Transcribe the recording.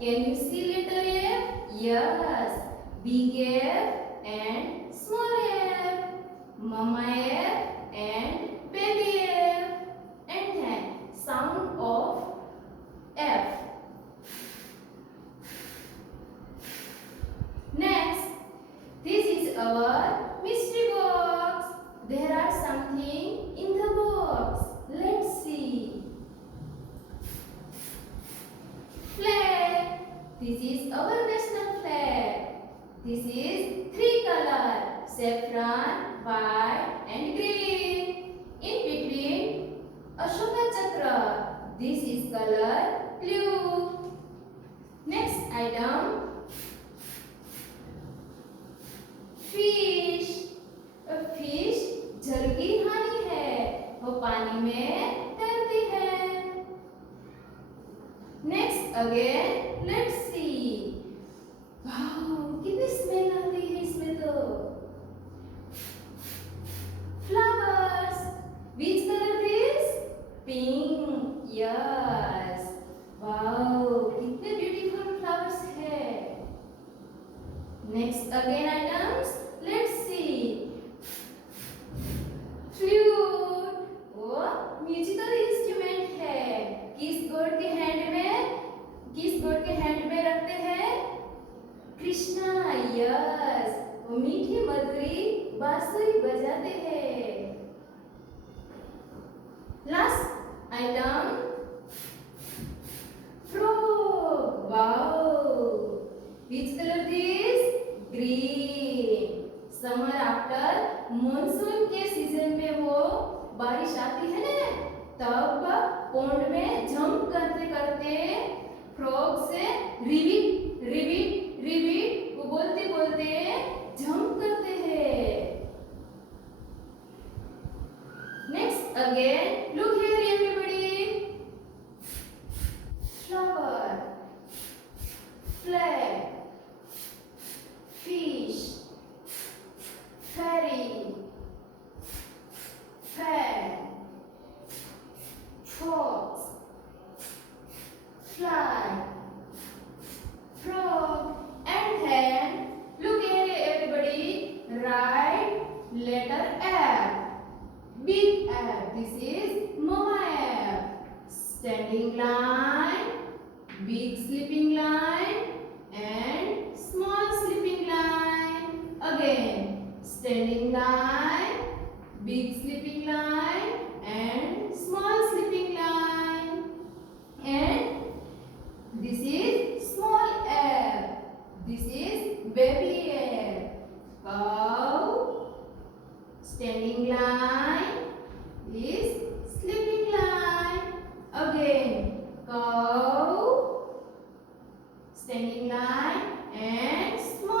Can you see letter F? Yes. Big F and small F. Mama F and baby F. And then sound of F. Next, this is our mystery box. There are something in the box. Let's see. Flag. This is our national flag. This is three color: saffron, white, and green. In between, Ashoka Chakra. This is color blue. Next item. Fish fish जल की हानि है, वो पानी में तैरती है. Next again let's see. Wow, कितनी स्मेल आती है इसमें तो. Flowers. Which colour this? Pink. Yes. Wow, कितने ब्यूटीफुल फ्लावर्स है. Next again items. Let's see. Flute. वो म्यूजिकल इंस्ट्रूमेंट है. किस गॉड के हैंड में रखते हैं? कृष्णा. यस. वो मीठी मधुरी बांसुरी बजाते हैं. Last item. Frog. Wow. Which color this? Green. Summer after monsoon के सीजन में वो बारिश आती है ना, तब पॉन्ड में जंप करते करते फ्रॉग से रिबीट रिबीट रिबीट वो बोलते बोलते जंप करते हैं. Next again look here everybody. Flower, flag, fish, fairy, fan, fox, fly, frog, and then look here everybody. Write letter F. Big F. This is Mama F. Standing line, big sleeping line, and small sleeping line. Again, standing line, big sleeping line, and small sleeping line. And this is small F. This is baby F. Cow. Standing line is sleeping line. Again, cow. Standing line and small